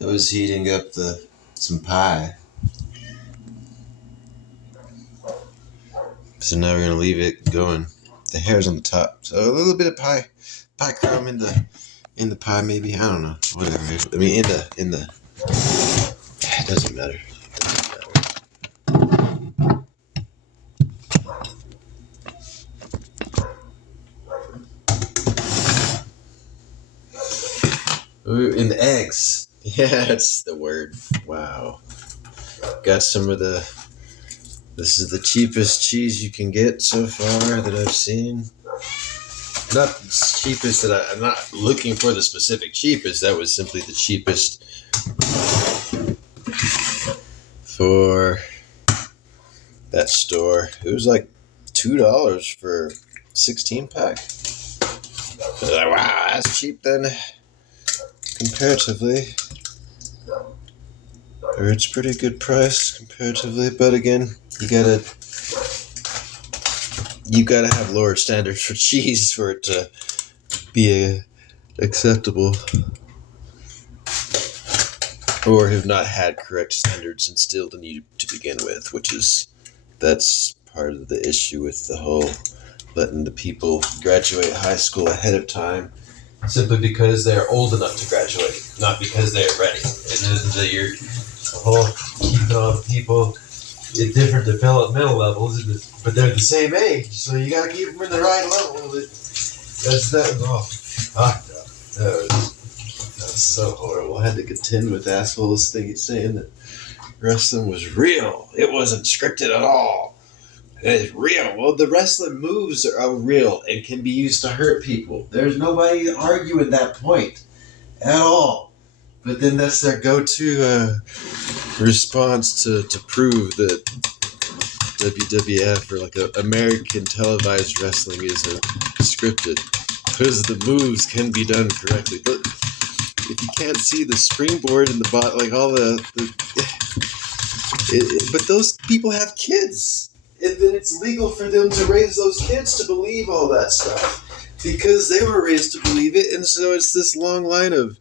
I was heating up some pie. So now we're gonna leave it going. The hair's on the top, so a little bit of pie crumb in the pie, maybe. I don't know. Whatever. I mean, in the. It doesn't matter. Ooh, in the eggs. Yeah, that's the word. Wow. Got some of the. This is the cheapest cheese you can get so far that I've seen. Not the cheapest I'm not looking for the specific cheapest. That was simply the cheapest for that store. It was like $2 for 16-pack. I was like, wow, that's cheap then, comparatively. Or it's pretty good price comparatively, but again, you gotta have lower standards for cheese for it to be acceptable, or have not had correct standards instilled in you to begin with, that's part of the issue with the whole letting the people graduate high school ahead of time, simply because they're old enough to graduate, not because they're ready. And then you're the whole keeping on people at different developmental levels, but they're the same age, so you gotta keep them in the right level. That's that. That was so horrible. I had to contend with assholes saying that wrestling was real. It wasn't scripted at all. It's real. Well, the wrestling moves are real and can be used to hurt people. There's nobody arguing that point at all. But then that's their go-to response to prove that WWF or like American televised wrestling isn't scripted, because the moves can be done correctly. But if you can't see the springboard in the bot, like all but those people have kids, and then it's legal for them to raise those kids to believe all that stuff because they were raised to believe it, and so it's this long line of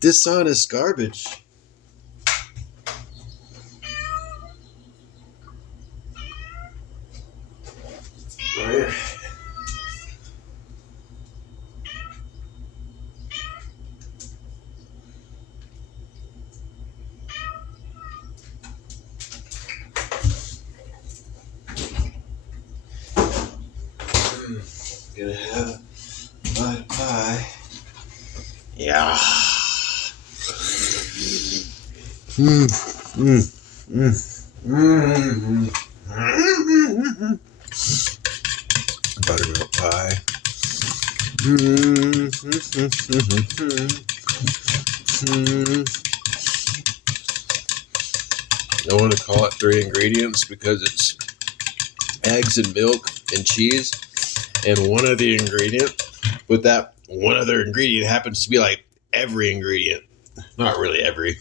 dishonest garbage. Right. Gonna have a bite of pie. Yeah. Buttermilk pie. I want to call it 3 ingredients because it's eggs and milk and cheese and one other ingredient, but that one other ingredient happens to be like every ingredient. Not really every.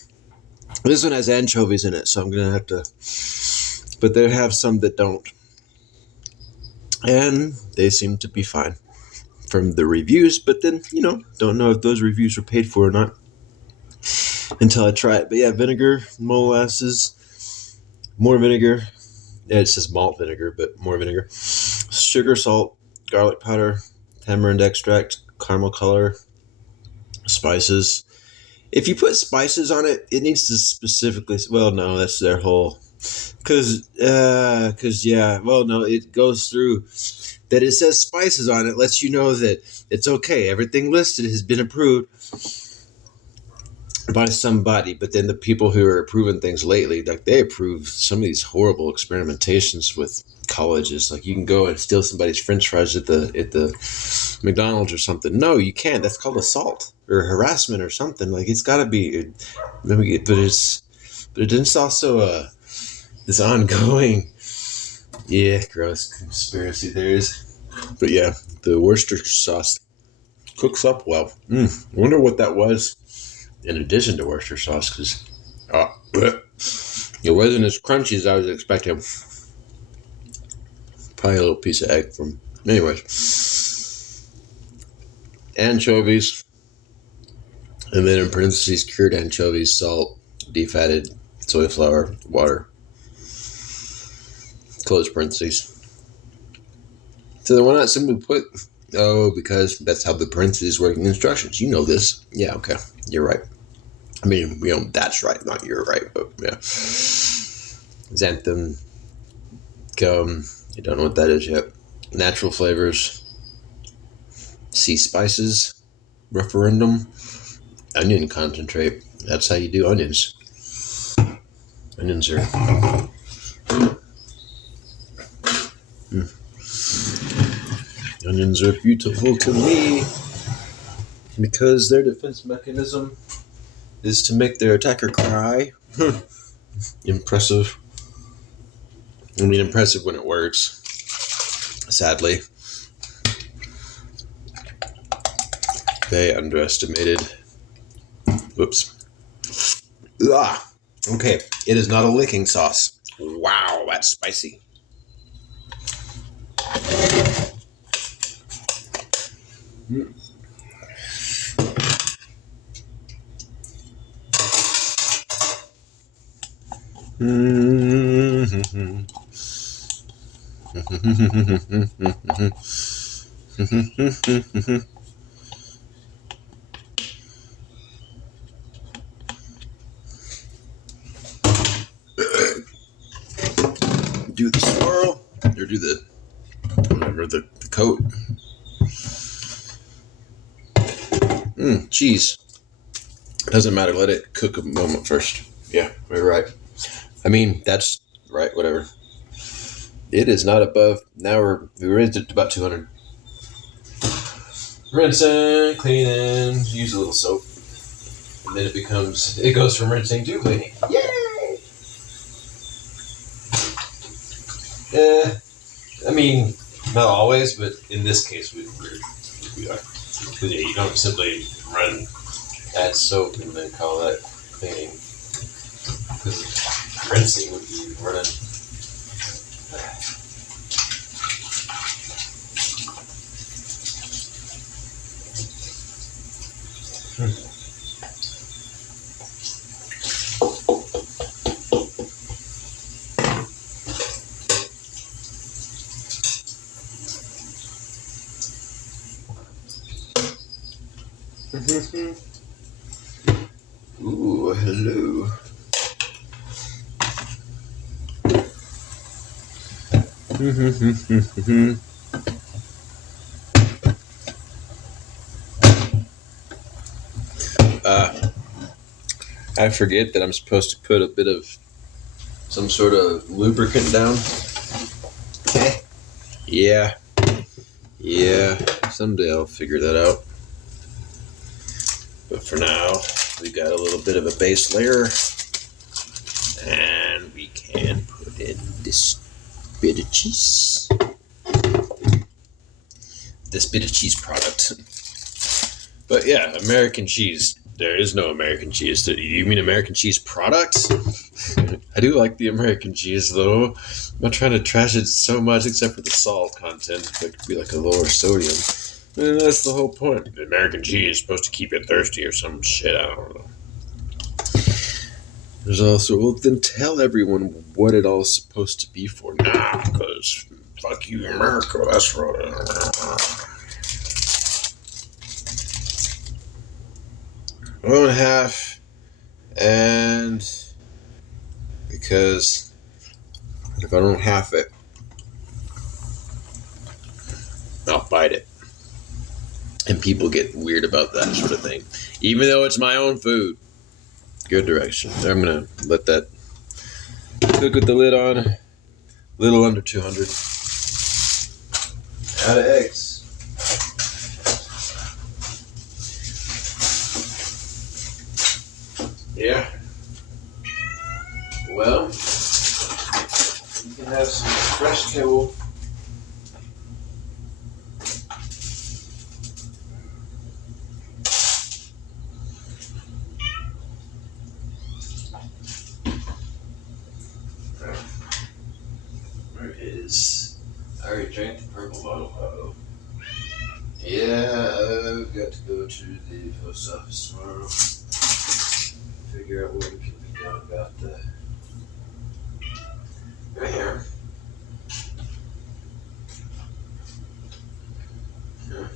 This one has anchovies in it, so I'm going to have to... But they have some that don't. And they seem to be fine from the reviews, but then, don't know if those reviews were paid for or not until I try it. But yeah, vinegar, molasses, more vinegar. Yeah, it says malt vinegar, but more vinegar. Sugar, salt, garlic powder, tamarind extract, caramel color, spices. If you put spices on it, it needs to specifically... Well, no, that's their whole... Because, it goes through... That it says spices on it lets you know that it's okay. Everything listed has been approved by somebody. But then the people who are approving things lately, like they approve some of these horrible experimentations with colleges. Like you can go and steal somebody's French fries at the McDonald's or something. No, you can't. That's called assault or harassment or something. Like it's got to be. But it's also this ongoing. Yeah, gross conspiracy theories. But yeah, the Worcestershire sauce cooks up well. I wonder what that was in addition to Worcestershire sauce, because it wasn't as crunchy as I was expecting. Probably a little piece of egg from... Anyways. Anchovies. And then in parentheses, cured anchovies, salt, defatted soy flour, water. Close parentheses. So then why not simply put, because that's how the parentheses work in instructions. You know this. Yeah, okay. You're right. I mean, that's right, not you're right, but yeah. Xanthan gum. You don't know what that is yet. Natural flavors. Sea spices. Referendum. Onion concentrate. That's how you do onions. Onions are... Onions are beautiful to me because their defense mechanism is to make their attacker cry. Impressive. I mean, impressive when it works. Sadly, they underestimated. Whoops. Ah. Okay, it is not a licking sauce. Wow, that's spicy. Do the swirl, or do the whatever the coat. Cheese. Doesn't matter. Let it cook a moment first. Yeah, we're right. I mean, that's right. Whatever. It is not above. Now we raised it to about 200. Rinsing, cleaning, use a little soap, and then it goes from rinsing to cleaning. Yay! Yeah, I mean, not always, but in this case, we are. Because you don't simply add soap and then call that cleaning. Because rinsing would be running. Ooh, hello. I forget that I'm supposed to put a bit of some sort of lubricant down. Okay. Yeah. Someday I'll figure that out. But for now, we've got a little bit of a base layer. And we can put in this bit of cheese. This bit of cheese product. But yeah, American cheese. There is no American cheese. You mean American cheese product? I do like the American cheese, though. I'm not trying to trash it so much, except for the salt content. It could be like a lower sodium. And that's the whole point. The American cheese is supposed to keep you thirsty or some shit. I don't know. There's also, well, then tell everyone what it all's supposed to be for. Nah, because fuck you, America. That's right. 1.5, and because if I don't half it, I'll bite it. And people get weird about that sort of thing. Even though it's my own food. Good direction. I'm going to let that cook with the lid on. A little under 200. Out of eggs. Yeah. Well, you can have some fresh kibble. Where is... I already drank the purple bottle. Uh-oh. Yeah, I've got to go to the post office tomorrow. Figure out what we can be done about that. Right here. Yeah.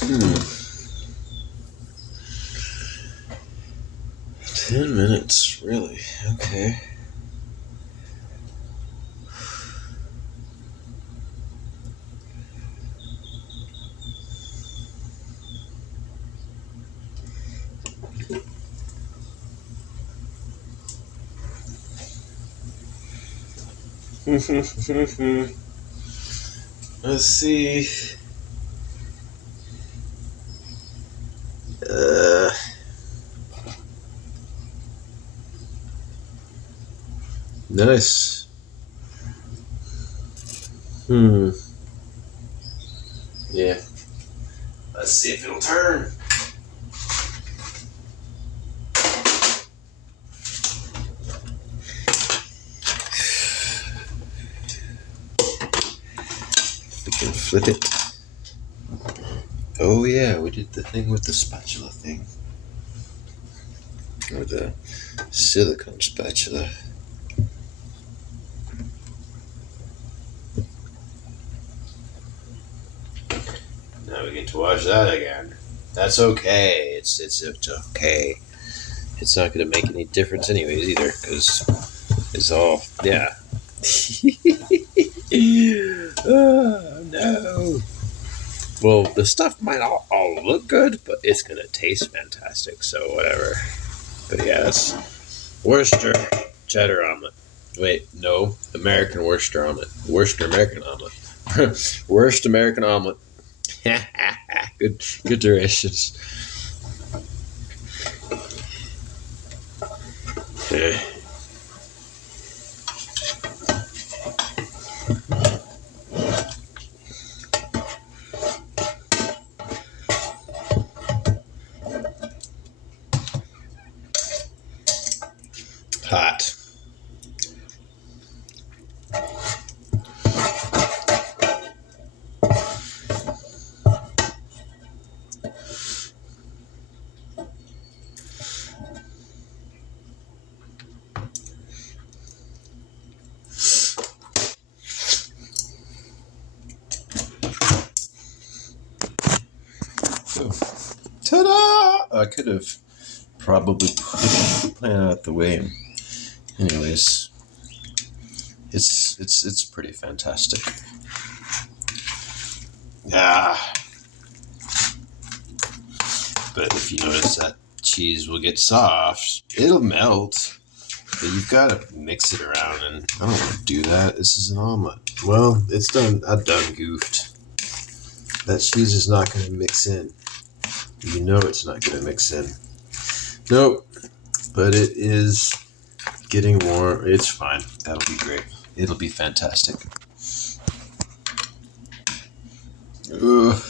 Hmm. 10 minutes, really? Okay. Let's see. Uh, nice. Hmm. Yeah. Let's see if it'll turn. We can flip it. Oh yeah, we did the thing with the spatula thing. Or the silicone spatula. Now we get to watch that again. That's okay. It's okay. It's not going to make any difference anyways either, because it's all, yeah. Oh, no. Well, the stuff might all look good, but it's going to taste fantastic, so whatever. But yeah, that's Worcester cheddar omelet. Wait, no. American Worcester omelet. Worcester American omelet. Worst American omelet. Good directions. Yeah. Hot. So, ta-da! I could have probably pushed the plan out the way. Anyways, it's pretty fantastic. Ah, but if you notice that cheese will get soft, it'll melt. But you've got to mix it around, and I don't want to do that. This is an omelet. Well, it's done. I've done goofed. That cheese is not going to mix in. You know it's not going to mix in. Nope. But it is getting warm. It's fine. That'll be great. It'll be fantastic. Ugh.